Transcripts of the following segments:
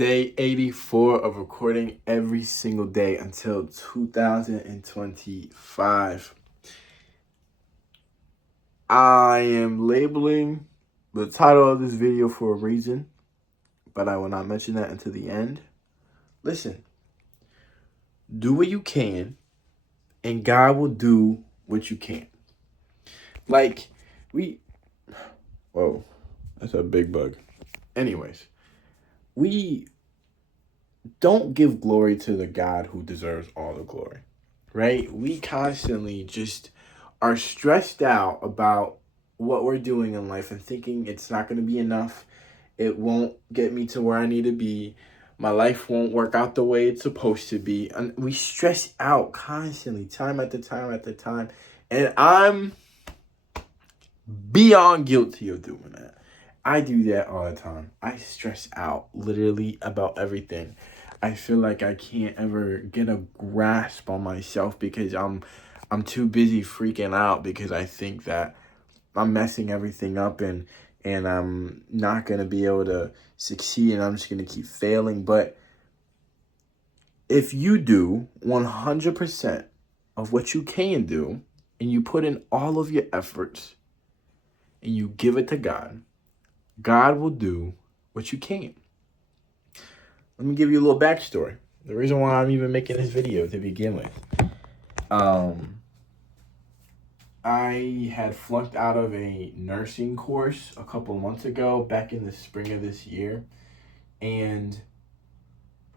day 84 of recording every single day until 2025. I am labeling the title of this video for a reason, but I will not mention that until the end. Listen, do what you can, and God will do what you can. Whoa, that's a big bug. Anyways, we don't give glory to the God who deserves all the glory, right? We constantly just are stressed out about what we're doing in life and thinking it's not going to be enough. It won't get me to where I need to be. My life won't work out the way it's supposed to be. And we stress out constantly, time after time after time. And I'm beyond guilty of doing that. I do that all the time. I stress out literally about everything. I feel like I can't ever get a grasp on myself because I'm too busy freaking out because I think that I'm messing everything up and I'm not going to be able to succeed and I'm just going to keep failing. But if you do 100% of what you can do and you put in all of your efforts and you give it to God, God will do what you can. Let me give you a little backstory. The reason why I'm even making this video to begin with. I had flunked out of a nursing course a couple months ago, back in the spring of this year. And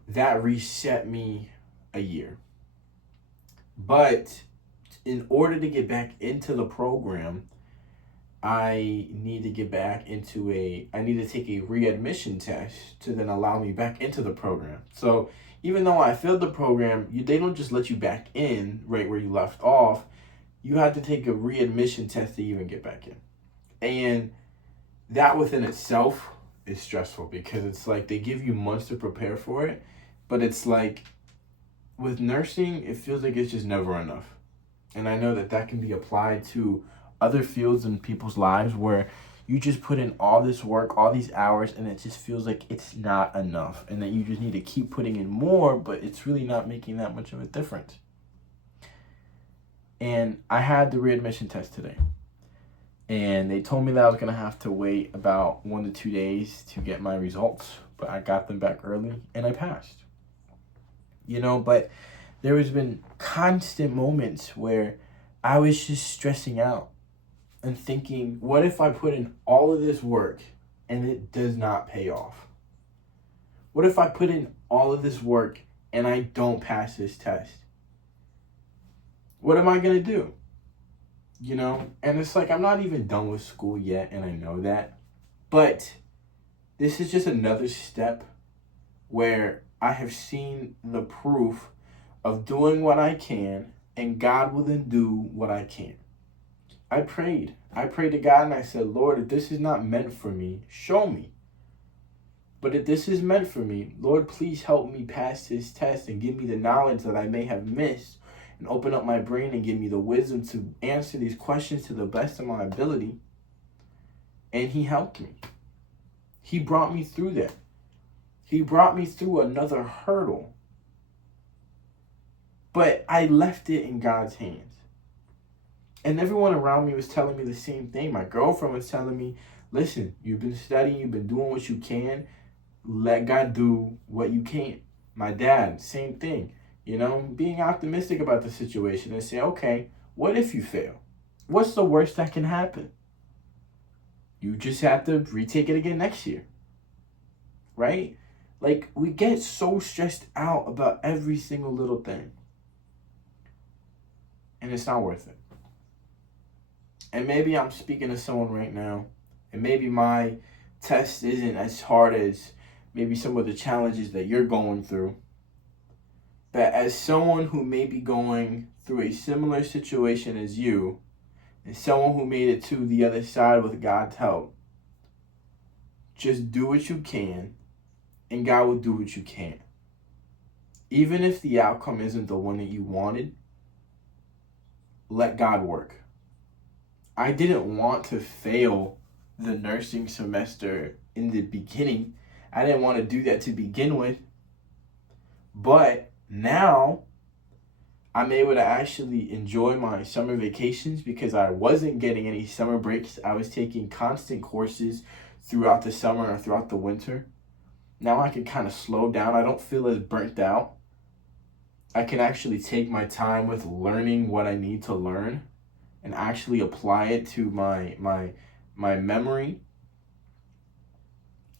that reset me a year. But in order to get back into the program, I need to take a readmission test to then allow me back into the program. So even though I failed the program, they don't just let you back in right where you left off. You have to take a readmission test to even get back in. And that within itself is stressful because it's like they give you months to prepare for it. But it's like with nursing, it feels like it's just never enough. And I know that can be applied to other fields in people's lives where you just put in all this work, all these hours, and it just feels like it's not enough. And that you just need to keep putting in more, but it's really not making that much of a difference. And I had the readmission test today. And they told me that I was going to have to wait about 1 to 2 days to get my results. But I got them back early and I passed. But there has been constant moments where I was just stressing out and thinking, what if I put in all of this work and it does not pay off? What if I put in all of this work and I don't pass this test? What am I going to do? And it's like, I'm not even done with school yet, and I know that. But this is just another step where I have seen the proof of doing what I can, and God will then do what I can. I prayed to God and I said, Lord, if this is not meant for me, show me. But if this is meant for me, Lord, please help me pass this test and give me the knowledge that I may have missed and open up my brain and give me the wisdom to answer these questions to the best of my ability. And he helped me. He brought me through that. He brought me through another hurdle. But I left it in God's hands. And everyone around me was telling me the same thing. My girlfriend was telling me, listen, you've been studying, you've been doing what you can. Let God do what you can. My dad, same thing. Being optimistic about the situation and say, okay, what if you fail? What's the worst that can happen? You just have to retake it again next year. Right? Like, we get so stressed out about every single little thing. And it's not worth it. And maybe I'm speaking to someone right now, and maybe my test isn't as hard as maybe some of the challenges that you're going through. But as someone who may be going through a similar situation as you, and someone who made it to the other side with God's help, just do what you can, and God will do what you can. Even if the outcome isn't the one that you wanted, let God work. I didn't want to fail the nursing semester in the beginning. I didn't want to do that to begin with. But now I'm able to actually enjoy my summer vacations because I wasn't getting any summer breaks. I was taking constant courses throughout the summer and throughout the winter. Now I can kind of slow down. I don't feel as burnt out. I can actually take my time with learning what I need to learn and actually apply it to my memory.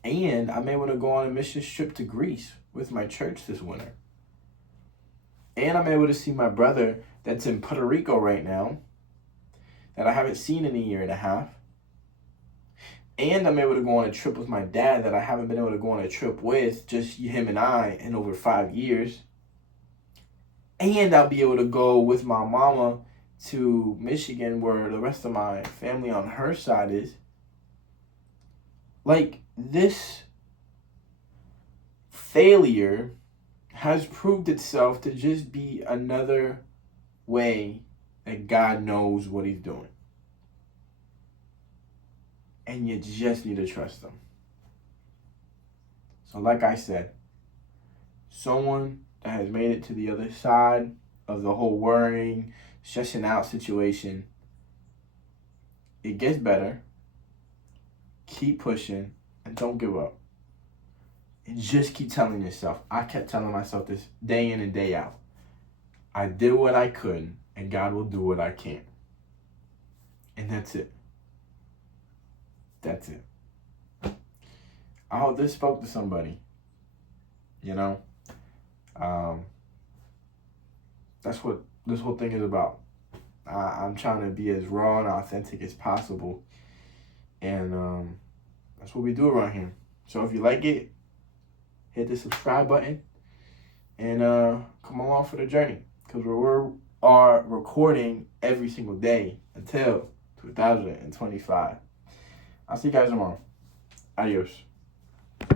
And I'm able to go on a missions trip to Greece with my church this winter. And I'm able to see my brother that's in Puerto Rico right now that I haven't seen in a year and a half. And I'm able to go on a trip with my dad that I haven't been able to go on a trip with, just him and I, in over 5 years. And I'll be able to go with my mama to Michigan where the rest of my family on her side is. Like, this failure has proved itself to just be another way that God knows what he's doing. And you just need to trust him. So like I said, someone that has made it to the other side of the whole worrying, stressing out situation, it gets better. Keep pushing and don't give up. And just keep telling yourself. I kept telling myself this day in and day out. I did what I could, and God will do what I can. And that's it. That's it. I hope this spoke to somebody. You know? That's what this whole thing is about. I'm trying to be as raw and authentic as possible. And that's what we do around here. So if you like it, hit the subscribe button and come along for the journey. Because we are recording every single day until 2025. I'll see you guys tomorrow. Adios.